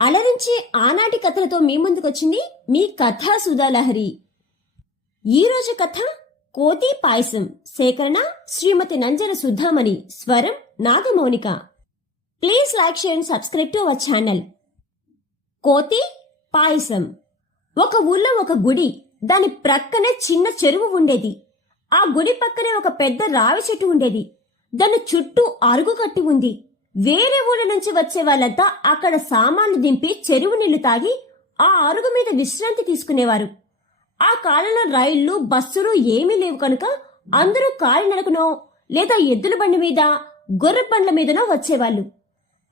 అలరించే ఆనాటి కథలతో మీ ముందుకొచ్చింది మీ కథా సుధాలహరి ఈరోజు కథ కోతి పాయసం. సేకరణ శ్రీమతి నంజర సుధామణి. స్వరం Nagamounika. Please like share and subscribe to our channel. కోతి పాయసం. ఒక ఊళ్ళో ఒక గుడి దాని ప్రక్కనే చిన్న చెరువు ఉండేది. ఆ గుడి పక్కనే ఒక పెద్ద రావి చెట్టు ఉండేది. దాని చుట్టూ అరుగు కట్టి ఉంది. వేరే ఊళ్ళ నుంచి వచ్చే వాళ్ళంతా అక్కడ సామాన్లు దింపి చెరువు నీళ్ళు తాగి ఆ అరుగు మీద విశ్రాంతి తీసుకునేవారు. ఆ కాలంలో రైళ్ళు బస్సులు ఏమీ లేవు కనుక అందరూ కాలినడకనో లేదా ఎద్దుల బండి మీద గొర్రె బండ్ల మీదనో వచ్చేవాళ్ళు.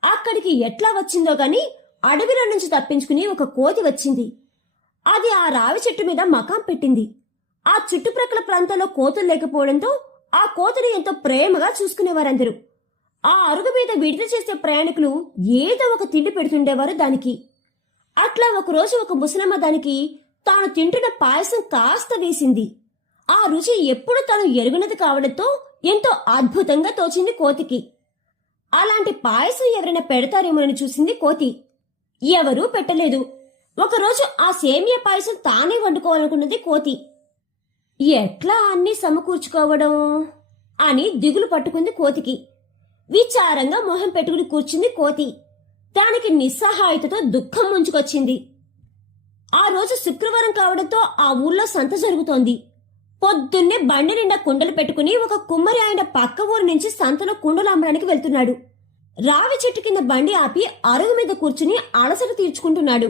అక్కడికి ఎట్లా వచ్చిందో గాని అడవిలో నుంచి తప్పించుకుని ఒక కోతి వచ్చింది. అది ఆ రావి చెట్టు మీద మకాం పెట్టింది. ఆ చుట్టుప్రక్కల ప్రాంతంలో కోతులు లేకపోవడంతో ఆ కోతిని ఎంతో ప్రేమగా చూసుకునేవారందరూ. ఆ అరుగు మీద విడుదల చేసే ప్రయాణికులు ఏదో ఒక తిండి పెడుతుండేవారు దానికి. అట్లా ఒకరోజు ఒక ముసలమ్మ దానికి తాను తింటున్న పాయసం కాస్త వేసింది. ఆ రుచి ఎప్పుడు తను ఎరుగునది కావడంతో ఎంతో అద్భుతంగా తోచింది కోతికి. అలాంటి పాయసం ఎవరైనా పెడతారేమోనని చూసింది కోతి. ఎవరూ పెట్టలేదు. ఒకరోజు ఆ సేమియా పాయసం తానే వండుకోవాలనుకున్నది కోతి. ఎట్లా అన్ని సమకూర్చుకోవడం? అని దిగులు పట్టుకుంది కోతికి. విచారంగా మొహం పెట్టుకుని కూర్చుంది కోతి. దానికి నిస్సహాయతతో దుఃఖం ముంచుకొచ్చింది. ఆ రోజు శుక్రవారం కావడంతో ఆ ఊర్లో సంత జరుగుతోంది. పొద్దున్నే బండి నిండా కుండలు పెట్టుకుని ఒక కుమ్మరి ఆయన పక్క ఊరు నుంచి సంతలో కుండలు అమ్మడానికి వెళ్తున్నాడు. రావి చెట్టు కింద బండి ఆపి అరుగు మీద కూర్చుని అలసట తీర్చుకుంటున్నాడు.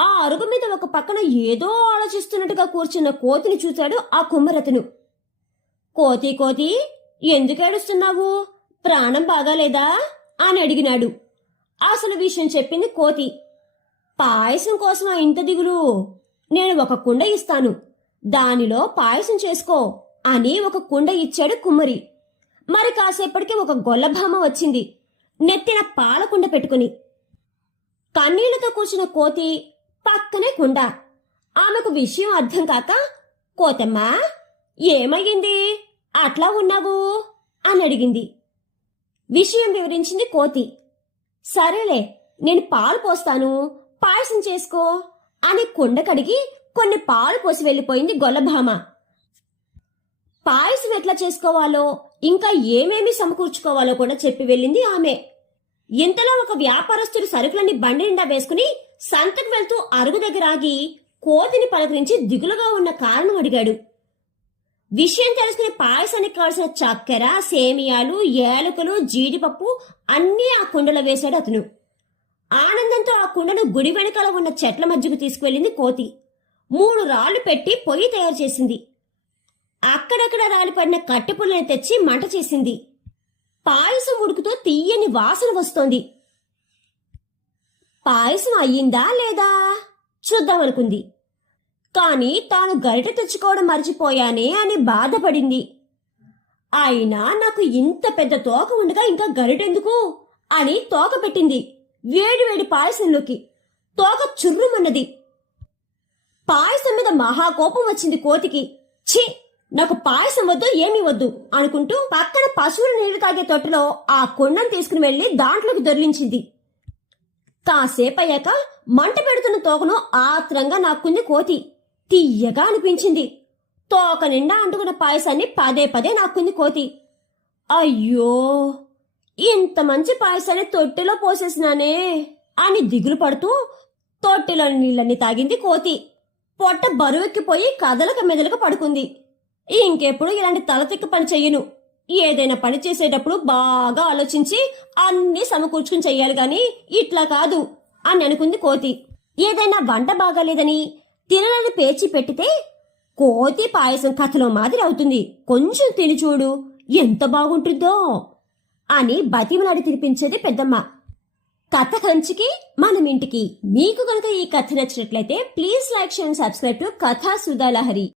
ఆ అరుగు మీద ఒక పక్కన ఏదో ఆలోచిస్తున్నట్టుగా కూర్చున్న కోతిని చూశాడు ఆ కుమ్మరతను. కోతి కోతి! ఎందుకు ఏడుస్తున్నావు? ప్రాణం బాగాలేదా? అని అడిగినాడు. అసలు విషయం చెప్పింది కోతి. పాయసం కోసం ఆ ఇంత దిగులు. నేను ఒక కుండ ఇస్తాను. దానిలో పాయసం చేసుకో అని ఒక కుండ ఇచ్చాడు కుమ్మరి. మరి కాసేపటికి ఒక గొల్లభామ వచ్చింది. నెత్తిన పాలకుండ పెట్టుకుని. కన్నీళ్ళతో కూర్చున్న కోతి పక్కనే కుండ. ఆమెకు విషయం అర్థం కాక కోతమ్మా ఏమయ్యింది? అట్లా ఉన్నావు? అని అడిగింది. విషయం వివరించింది కోతి. సరేలే నేను పాలు పోస్తాను. పాయసం చేసుకో అని కుండ కడిగి కొన్ని పాలు పోసి వెళ్ళిపోయింది గొల్లభామ. పాయసం ఎట్లా చేసుకోవాలో ఇంకా ఏమేమి సమకూర్చుకోవాలో కూడా చెప్పి వెళ్ళింది ఆమె. ఇంతలో ఒక వ్యాపారస్తుడు సరుకులన్నీ బండి నిండా వేసుకుని సంతకు వెళ్తూ అరుగు దగ్గర ఆగి కోతిని పలకరించి దిగులుగా ఉన్న కారణం అడిగాడు. విషయం తెలుసుకునే పాయసానికి కావాల్సిన చక్కెర సేమియాలు ఏలకులు జీడిపప్పు అన్నీ ఆ కుండలో వేశాడు అతను. ఆనందంతో ఆ కుండను గుడి వెనకాల ఉన్న చెట్ల మధ్యకు తీసుకువెళ్ళింది కోతి. మూడు రాళ్ళు పెట్టి పొయ్యి తయారు చేసింది. అక్కడక్కడ రాలిపడిన కట్టెపుల్లని తెచ్చి మంట చేసింది. పాయసం ఉడుకుతో తీయని వాసన వస్తోంది. పాయసం అయ్యిందా లేదా? చూద్దామనుకుంది కానీ తాను గరిట తెచ్చుకోవడం మర్చిపోయానే అని బాధపడింది. అయినా నాకు ఇంత పెద్ద తోక ఉండగా ఇంకా గరిటెందుకు? అని తోక పెట్టింది వేడి వేడి పాయసంలోకి. తోక చుర్రుమన్నది. పాయసం మీద మహాకోపం వచ్చింది కోతికి. ఛీ నాకు పాయసం వద్దు ఏమీ వద్దు అనుకుంటూ పక్కన పశువుల నీళ్ళు తాగే తొట్టలో ఆ కొండను తీసుకుని వెళ్ళి దాంట్లోకి దొరిలించింది కాసేపయ్యాక మంట పెడుతున్న తోకను ఆత్రంగా నాక్కుంది కోతి. తీయగా అనిపించింది. తోక నిండా అంటుకున్న పాయసాన్ని పదే పదే నాక్కుంది కోతి. అయ్యో ఇంత మంచి పాయసాన్ని తొట్టెలో పోసేసినానే అని దిగులు పడుతూ తొట్టెలో నీళ్ళని తాగింది కోతి. పొట్ట బరువెక్కిపోయి కదలక మెదలక పడుకుంది. ఇంకెప్పుడు ఇలాంటి తలతిక్క పని చెయ్యను. ఏదైనా పని చేసేటప్పుడు బాగా ఆలోచించి అన్నీ సమకూర్చుకుని చెయ్యాలి గాని ఇట్లా కాదు అని అనుకుంది కోతి. ఏదైనా వంట బాగాలేదని తినలని పేచి పెట్టితే కోతి పాయసం కథలో మాదిరి అవుతుంది. కొంచెం తిని చూడు. ఎంత బాగుంటుందో అని బతిమలాడి తినిపించేది పెద్దమ్మ. కథ కంచికి మనం ఇంటికి. మీకు కనుక ఈ కథ నచ్చినట్లయితే please like share subscribe to Katha Sudhalahari